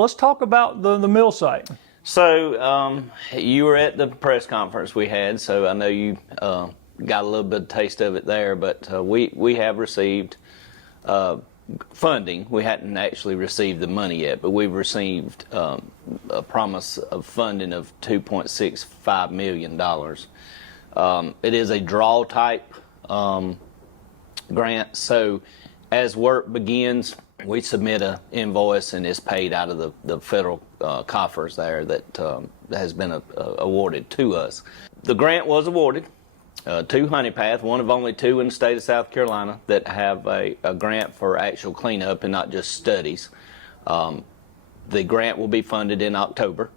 let's talk about the mill site. So you were at the press conference we had, so I know you got a little bit of taste of it there, but we have received funding. We hadn't actually received the money yet, but we've received a promise of funding of $2.65 million. It is a draw type grant, so as work begins, we submit an invoice and it's paid out of the federal coffers there that has been awarded to us. The grant was awarded to Honea Path, one of only two in the state of South Carolina that have a grant for actual cleanup and not just studies. The grant will be funded in October,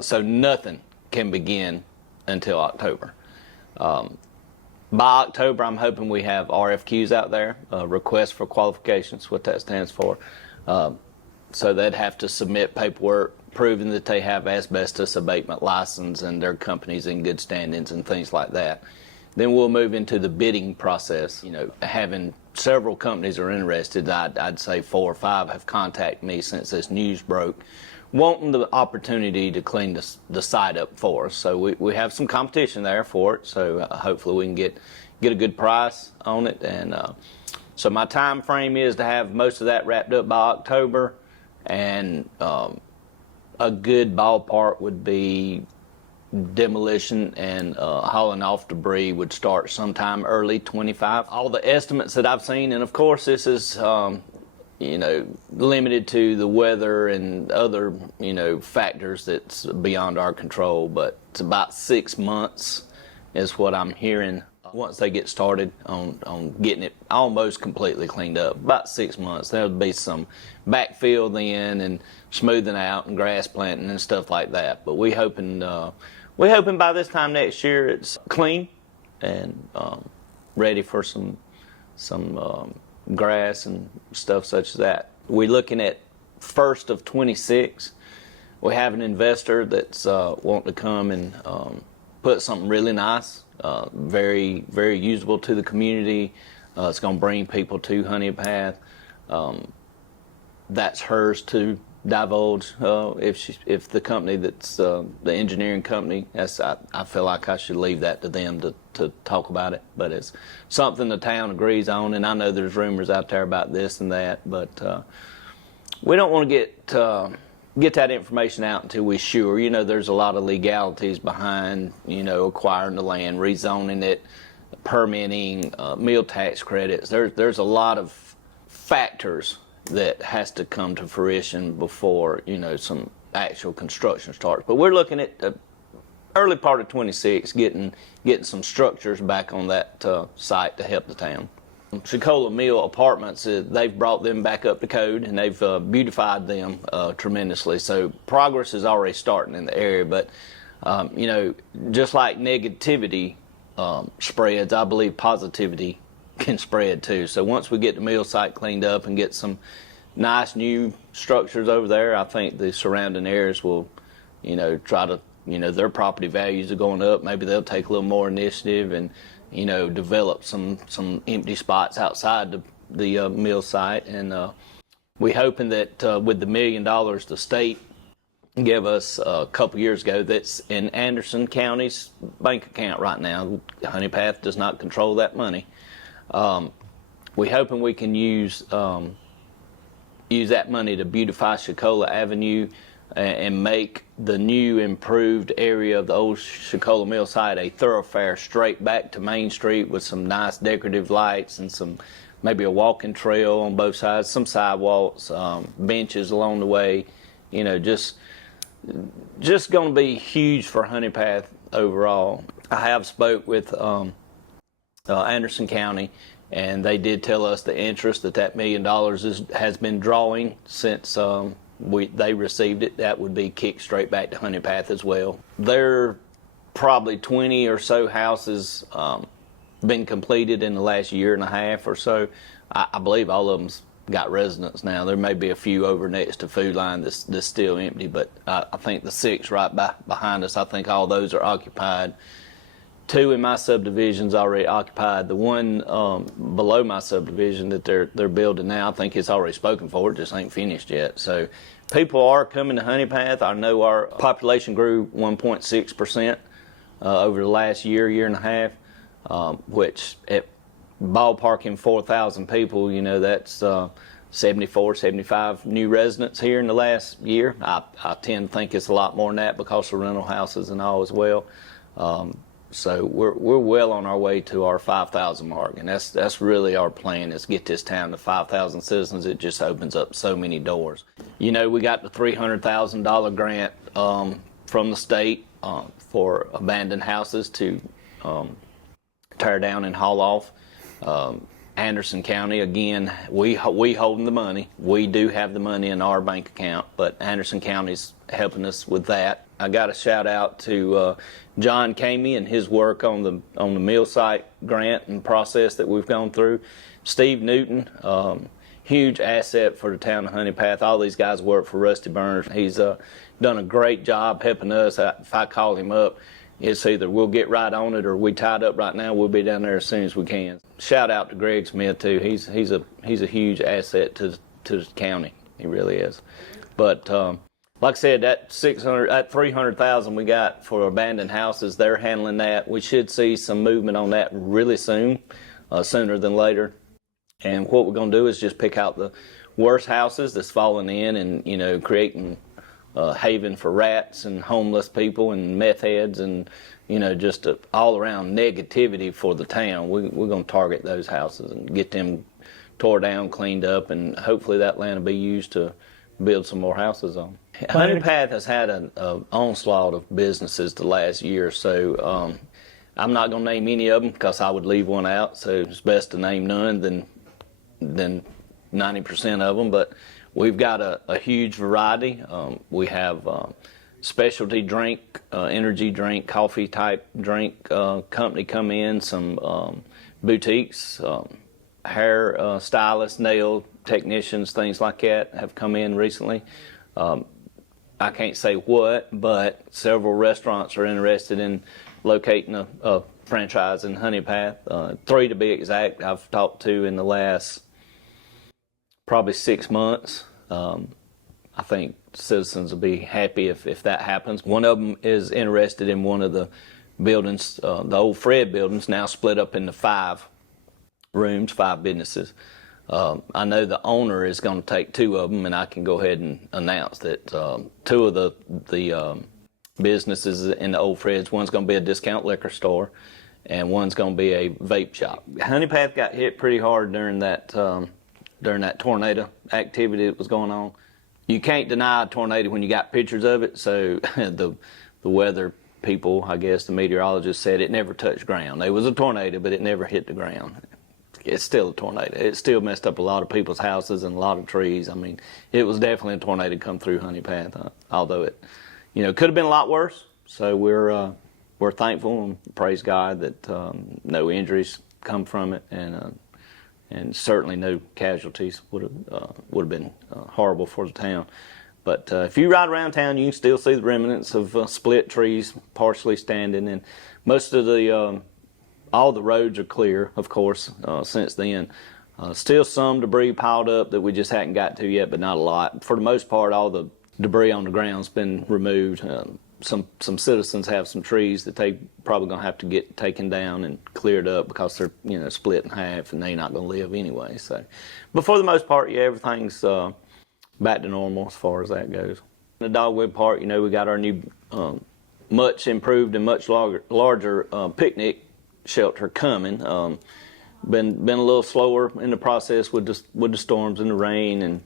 so nothing can begin until October. By October, I'm hoping we have RFQs out there, requests for qualifications, what that stands for. So they'd have to submit paperwork proving that they have asbestos abatement license and their company's in good standings and things like that. Then we'll move into the bidding process. You know, having several companies are interested, I'd say 4 or 5 have contacted me since this news broke, wanting the opportunity to clean the site up for us. So we have some competition there for it, so hopefully we can get a good price on it. And so my time frame is to have most of that wrapped up by October, and a good ballpark would be demolition and hauling off debris would start sometime early 25. All the estimates that I've seen, and of course this is you know, limited to the weather and other, you know, factors that's beyond our control, but it's about 6 months is what I'm hearing once they get started on getting it almost completely cleaned up. About 6 months. There'll be some backfill then and smoothing out and grass planting and stuff like that. But we're hoping by this time next year it's clean and ready for some grass and stuff such as that. We're looking at first of 26. We have an investor that's wanting to come and put something really nice, very, very usable to the community. It's going to bring people to Honea Path. That's hers to divulge. If the company that's the engineering company, I feel like I should leave that to them to talk about it. But it's something the town agrees on, and I know there's rumors out there about this and that, but we don't want to get that information out until we're sure. You know, there's a lot of legalities behind, you know, acquiring the land, rezoning it, permitting, meal tax credits. There's a lot of factors that has to come to fruition before, you know, some actual construction starts. But we're looking at the early part of 26, getting some structures back on that site to help the town. Chiquola Mill apartments, they've brought them back up to code and they've beautified them tremendously. So progress is already starting in the area. But you know, just like negativity spreads, I believe positivity can spread too. So once we get the mill site cleaned up and get some nice new structures over there, I think the surrounding areas will, you know, try to, you know, their property values are going up. Maybe they'll take a little more initiative and, you know, develop some empty spots outside the mill site. And we're hoping that with the $1 million the state gave us a couple years ago, that's in Anderson County's bank account right now. Honea Path does not control that money. We're hoping we can use that money to beautify Chiquola Avenue and make the new improved area of the old Chiquola Mill site a thoroughfare straight back to Main Street with some nice decorative lights and some, maybe a walking trail on both sides, some sidewalks, benches along the way. You know, just going to be huge for Honea Path overall. I have spoke with Anderson County, and they did tell us the interest that $1 million has been drawing since they received it. That would be kicked straight back to Honea Path as well. There are probably 20 or so houses been completed in the last year and a half or so. I believe all of them's got residents now. There may be a few over next to Food Line that's still empty, but I think the 6 right behind us, I think all those are occupied 2 in my subdivision's already occupied. The one below my subdivision that they're building now, I think it's already spoken for. It just ain't finished yet. So people are coming to Honey Path. I know our population grew 1.6% over the last year and a half, which at ballparking 4,000 people, you know, that's 74, 75 new residents here in the last year. I tend to think it's a lot more than that because of rental houses and all as well. So we're well on our way to our 5,000 mark, and that's really our plan, is get this town to 5,000 citizens. It just opens up so many doors. You know, we got the $300,000 grant from the state for abandoned houses to tear down and haul off. Anderson County, again, we holding the money. We do have the money in our bank account, but Anderson County's helping us with that. I got a shout out to John Kamey and his work on the mill site grant and process that we've gone through. Steve Newton, huge asset for the town of Honey Path. All these guys work for Rusty Burns. He's done a great job helping us. If I call him up, it's either we'll get right on it or we tied up right now. We'll be down there as soon as we can. Shout out to Greg Smith too. He's a huge asset to the county. He really is. But like I said, that 300,000 we got for abandoned houses, they're handling that. We should see some movement on that really soon, sooner than later. And what we're going to do is just pick out the worst houses that's falling in, and you know, creating haven for rats and homeless people and meth heads, and you know, just all around negativity for the town. We're going to target those houses and get them tore down, cleaned up, and hopefully that land will be used to build some more houses on. Honey Path has had an onslaught of businesses the last year or so. I'm not going to name any of them because I would leave one out, so it's best to name none than 90% of them. But we've got a huge variety. We have specialty drink, energy drink, coffee type drink company come in, some boutiques, hair stylists, nail technicians, things like that have come in recently. I can't say what, but several restaurants are interested in locating a franchise in Honey Path. 3 to be exact, I've talked to in the last probably 6 months. I think citizens will be happy if that happens. One of them is interested in one of the buildings, the old Fred buildings, now split up into 5 rooms, 5 businesses. I know the owner is going to take 2 of them, and I can go ahead and announce that 2 of the businesses in the old Fred's, one's going to be a discount liquor store, and one's going to be a vape shop. Honey Path got hit pretty hard during that tornado activity that was going on. You can't deny a tornado when you got pictures of it. So the weather people, I guess the meteorologists, said it never touched ground. There was a tornado, but it never hit the ground. It's still a tornado. It still messed up a lot of people's houses and a lot of trees. I mean, it was definitely a tornado come through Honey Path, although it, you know, could have been a lot worse. So we're thankful and praise God that no injuries come from it, and certainly no casualties. Would have been horrible for the town. But if you ride around town, you can still see the remnants of split trees partially standing, and most of the all the roads are clear, of course, since then. Still some debris piled up that we just hadn't got to yet, but not a lot. For the most part, all the debris on the ground's been removed. Some citizens have some trees that they probably gonna have to get taken down and cleared up because they're, you know, split in half and they're not gonna live anyway. So, but for the most part, yeah, everything's back to normal as far as that goes. The Dogwood Park, you know, we got our new much improved and much larger picnic shelter coming. Been a little slower in the process with the storms and the rain, and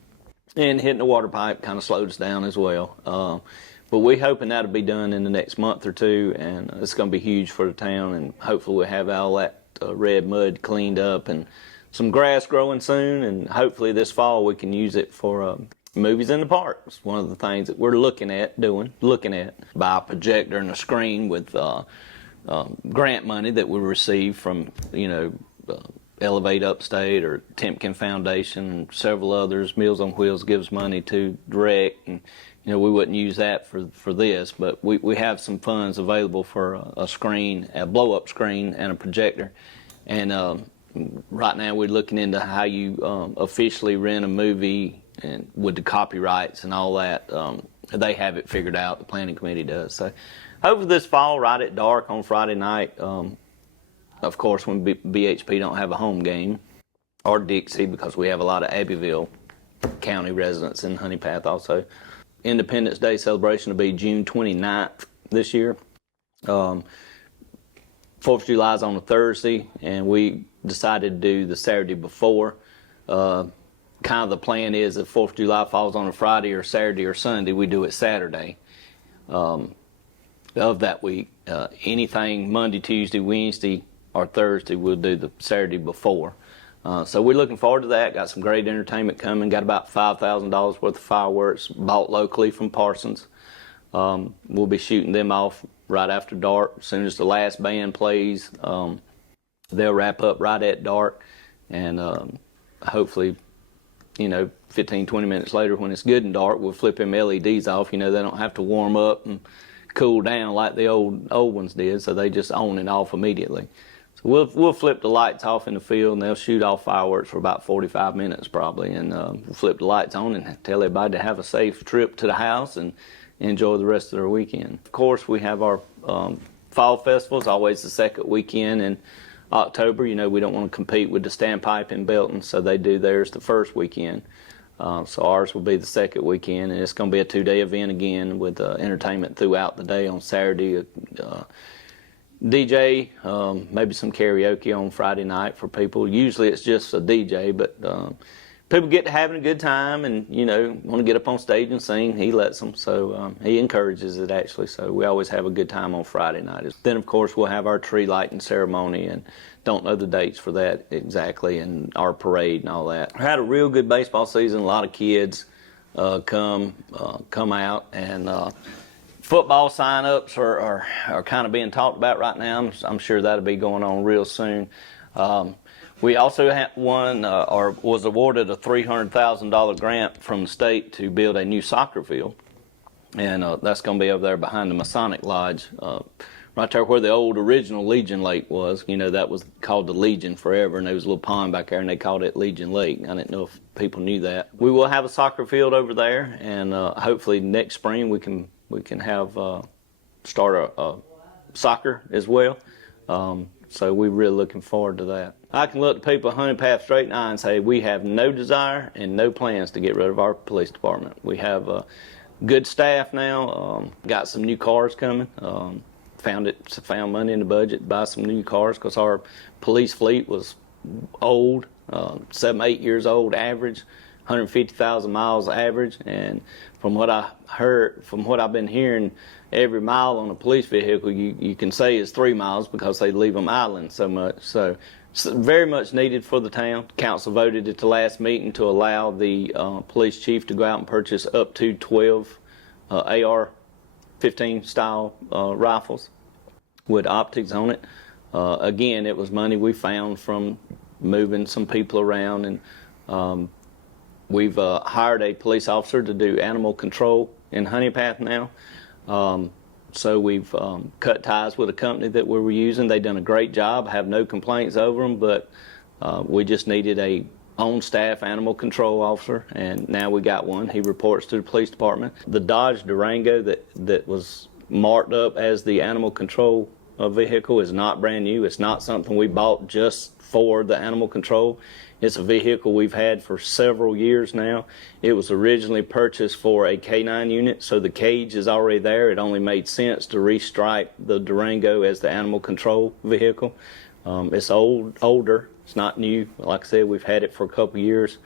hitting the water pipe kind of slowed us down as well. But we're hoping that'll be done in the next month or 2, and it's going to be huge for the town, and hopefully we'll have all that red mud cleaned up and some grass growing soon, and hopefully this fall we can use it for movies in the park. It's one of the things that we're looking at by a projector and a screen with grant money that we receive from, you know, Elevate Upstate or Temkin Foundation and several others. Meals on Wheels gives money to direct, and we wouldn't use that for this, but we have some funds available for a screen, a blow-up screen, and a projector. And right now we're looking into how you officially rent a movie and with the copyrights and all that. They have it figured out, the planning committee does. So hopefully this fall, right at dark on Friday night, of course when BHP don't have a home game, or Dixie, because we have a lot of Abbeville County residents in Honea Path also. Independence Day celebration will be June 29th this year. 4th of July is on a Thursday, and we decided to do the Saturday before. Kind of the plan is if 4th of July falls on a Friday or Saturday or Sunday, we do it Saturday of that week. Anything Monday, Tuesday, Wednesday, or Thursday, we'll do the Saturday before. So we're looking forward to that. Got some great entertainment coming. Got about $5,000 worth of fireworks bought locally from Parsons. We'll be shooting them off right after dark. As soon as the last band plays, they'll wrap up right at dark. And hopefully, 15, 20 minutes later when it's good and dark, we'll flip them LEDs off. They don't have to warm up and cool down like the old ones did, so they just on and off immediately. We'll flip the lights off in the field, and they'll shoot off fireworks for about 45 minutes probably, and we'll flip the lights on and tell everybody to have a safe trip to the house and enjoy the rest of their weekend. Of course, we have our fall festivals, always the second weekend in October. We don't want to compete with the Standpipe in Belton, so they do theirs the first weekend. So ours will be the second weekend, and it's going to be a 2-day event again with entertainment throughout the day on Saturday. DJ, maybe some karaoke on Friday night for people. Usually it's just a DJ, but people get to having a good time and, want to get up on stage and sing. He lets them, so he encourages it actually. So we always have a good time on Friday night. Then, of course, we'll have our tree lighting ceremony, and don't know the dates for that exactly, and our parade and all that. I had a real good baseball season. A lot of kids come out, and football sign-ups are kind of being talked about right now. I'm sure that'll be going on real soon. We also was awarded a $300,000 grant from the state to build a new soccer field, and that's going to be over there behind the Masonic Lodge, right there where the old original Legion Lake was. That was called the Legion forever, and there was a little pond back there, and they called it Legion Lake. I didn't know if people knew that. We will have a soccer field over there, and hopefully next spring we can have start a soccer as well. So we're really looking forward to that. I can look the people at Honea Path straight in the eye and say we have no desire and no plans to get rid of our police department. We have good staff now. Got some new cars coming. Found money in the budget to buy some new cars because our police fleet was old, 7-8 years old average. 150,000 miles average, and from what I've been hearing, every mile on a police vehicle you can say is 3 miles because they leave them idling so much. So it's very much needed for the town. Council voted at the last meeting to allow the police chief to go out and purchase up to 12 AR-15 style rifles with optics on it. Again, it was money we found from moving some people around, and we've hired a police officer to do animal control in Honea Path now. So we've cut ties with a company that we were using. They've done a great job, have no complaints over them, but we just needed a on-staff animal control officer, and now we got one. He reports to the police department. The Dodge Durango that was marked up as the animal control vehicle is not brand new. It's not something we bought just for the animal control. It's a vehicle we've had for several years now. It was originally purchased for a K9 unit, so the cage is already there. It only made sense to restripe the Durango as the animal control vehicle. It's older. It's not new. Like I said, we've had it for a couple years,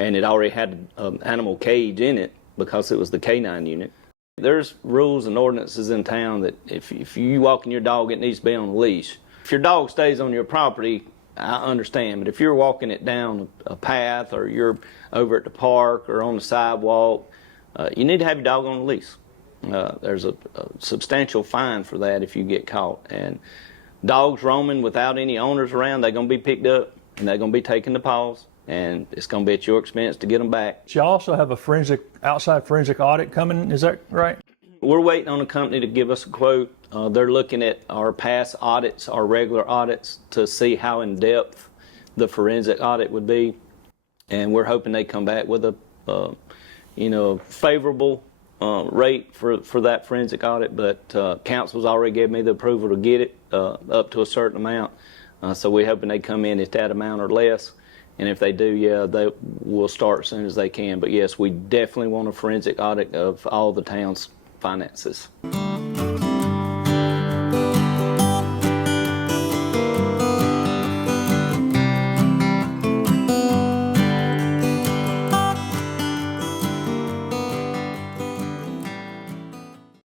and it already had an animal cage in it because it was the K9 unit. There's rules and ordinances in town that if you walking your dog, it needs to be on a leash. If your dog stays on your property, I understand, but if you're walking it down a path or you're over at the park or on the sidewalk, you need to have your dog on a leash. There's a substantial fine for that if you get caught. And dogs roaming without any owners around, they're going to be picked up and they're going to be taken to paws, and it's going to be at your expense to get them back. You also have a forensic outside forensic audit coming. Is that right? We're waiting on a company to give us a quote. They're looking at our past audits, our regular audits, to see how in depth the forensic audit would be, and we're hoping they come back with a favorable rate for that forensic audit. But council's already gave me the approval to get it up to a certain amount, so we're hoping they come in at that amount or less. And if they do, yeah, they will start as soon as they can. But yes, we definitely want a forensic audit of all the town's finances.